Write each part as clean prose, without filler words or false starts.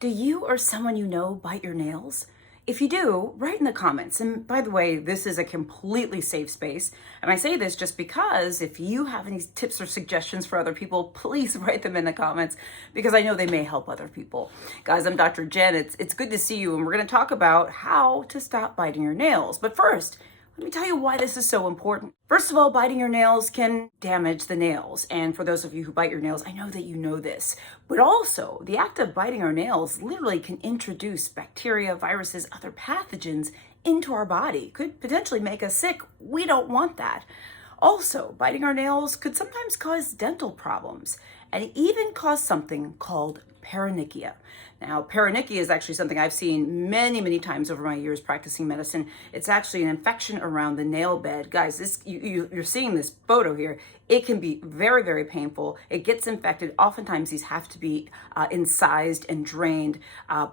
Do you or someone you know bite your nails? If you do, write in the comments. And by the way, this is a completely safe space. And I say this just because if you have any tips or suggestions for other people, please write them in the comments because I know they may help other people. Guys, I'm Dr. Jen. It's good to see you. And we're going to talk about how to stop biting your nails. But first, let me tell you why this is so important. First of all, biting your nails can damage the nails. And for those of you who bite your nails, I know that you know this. But also, the act of biting our nails literally can introduce bacteria, viruses, other pathogens into our body. Could potentially make us sick. We don't want that. Also, biting our nails could sometimes cause dental problems and even cause something called paronychia. Now, paronychia is actually something I've seen many times over my years practicing medicine. It's actually an infection around the nail bed. Guys, you're seeing this photo here. It can be very painful. It gets infected. Oftentimes, these have to be incised and drained.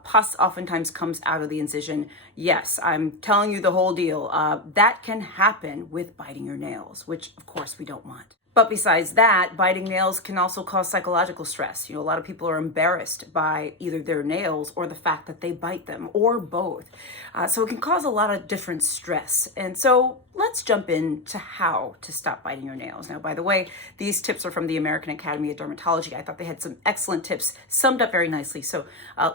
Pus oftentimes comes out of the incision. Yes, I'm telling you the whole deal. That can happen with biting your nails, which of course we don't want. But besides that, biting nails can also cause psychological stress. You know, a lot of people are embarrassed by either their nails or the fact that they bite them, or both. So it can cause a lot of different stress. And so let's jump into how to stop biting your nails. Now, by the way, these tips are from the American Academy of Dermatology. I thought they had some excellent tips summed up very nicely. So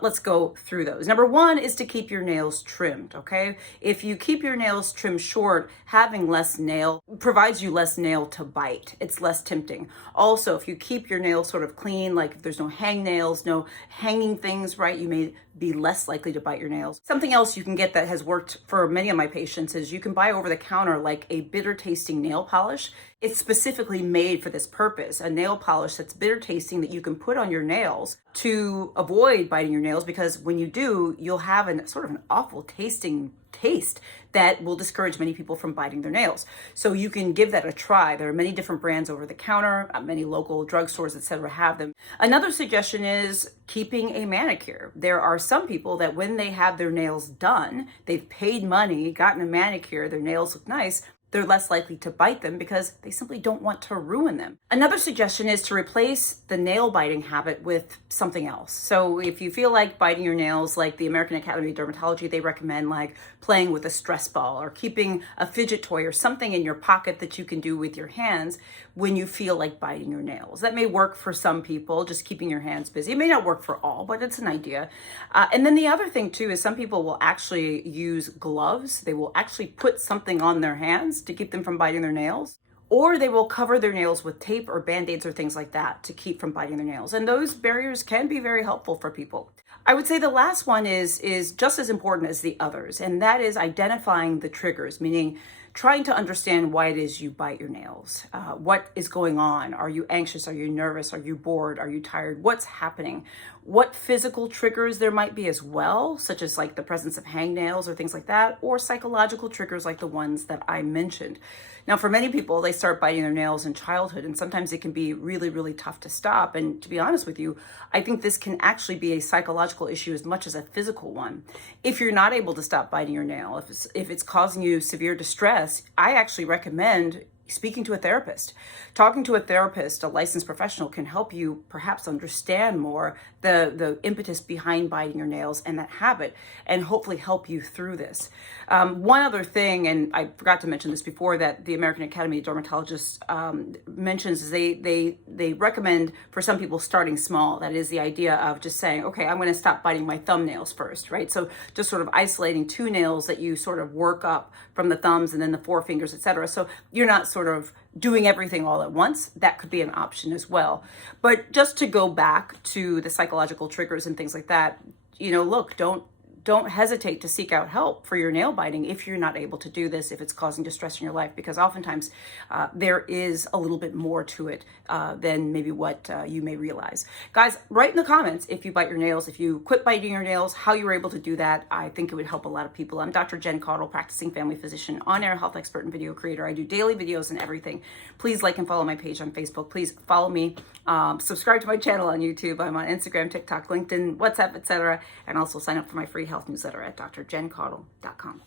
let's go through those. Number one is to keep your nails trimmed, okay? If you keep your nails trimmed short, having less nail provides you less nail to bite. It's less tempting. Also, if you keep your nails sort of clean, like if there's no hang nails, no hanging things, right, you may be less likely to bite your nails. Something else you can get that has worked for many of my patients is you can buy over the counter like a bitter tasting nail polish. It's specifically made for this purpose, a nail polish that's bitter tasting that you can put on your nails to avoid biting your nails, because when you do, you'll have an sort of an awful tasting taste that will discourage many people from biting their nails. So you can give that a try. There are many different brands over the counter, many local drugstores, etc. have them. Another suggestion is keeping a manicure. There are some people that when they have their nails done, they've paid money, gotten a manicure, their nails look nice, they're less likely to bite them because they simply don't want to ruin them. Another suggestion is to replace the nail biting habit with something else. So if you feel like biting your nails, like the American Academy of Dermatology, they recommend like playing with a stress ball or keeping a fidget toy or something in your pocket that you can do with your hands when you feel like biting your nails. That may work for some people, just keeping your hands busy. It may not work for all, but it's an idea. And then the other thing too is some people will actually use gloves. They will actually put something on their hands to keep them from biting their nails, or they will cover their nails with tape or band-aids or things like that to keep from biting their nails. And those barriers can be very helpful for people. I would say the last one is just as important as the others, and that is identifying the triggers, meaning trying to understand why it is you bite your nails. What is going on? Are you anxious? Are you nervous? Are you bored? Are you tired? What's happening? What physical triggers there might be as well, such as like the presence of hangnails or things like that, or psychological triggers like the ones that I mentioned. Now, for many people, they start biting their nails in childhood, and sometimes it can be really tough to stop. And to be honest with you, I think this can actually be a psychological issue as much as a physical one. If you're not able to stop biting your nail, if it's causing you severe distress, I actually recommend speaking to a therapist. Talking to a therapist, a licensed professional, can help you perhaps understand more the impetus behind biting your nails and that habit, and hopefully help you through this. One other thing, and I forgot to mention this before, that the American Academy of Dermatologists mentions is they recommend for some people starting small. That is the idea of just saying, okay, I'm going to stop biting my thumbnails first, right? So just sort of isolating 2 nails that you sort of work up from the thumbs and then the forefingers, etc. So you're not sort of doing everything all at once. That could be an option as well. But just to go back to the psychological triggers and things like that, you know, look, don't hesitate to seek out help for your nail biting if you're not able to do this, if it's causing distress in your life, because oftentimes there is a little bit more to it than maybe what you may realize. Guys, write in the comments if you bite your nails, if you quit biting your nails, how you were able to do that. I think it would help a lot of people. I'm Dr. Jen Caudle, practicing family physician, on-air health expert and video creator. I do daily videos and everything. Please like and follow my page on Facebook. Please follow me. Subscribe to my channel on YouTube. I'm on Instagram, TikTok, LinkedIn, WhatsApp, etc. And also sign up for my free health newsletter at drjencaudle.com.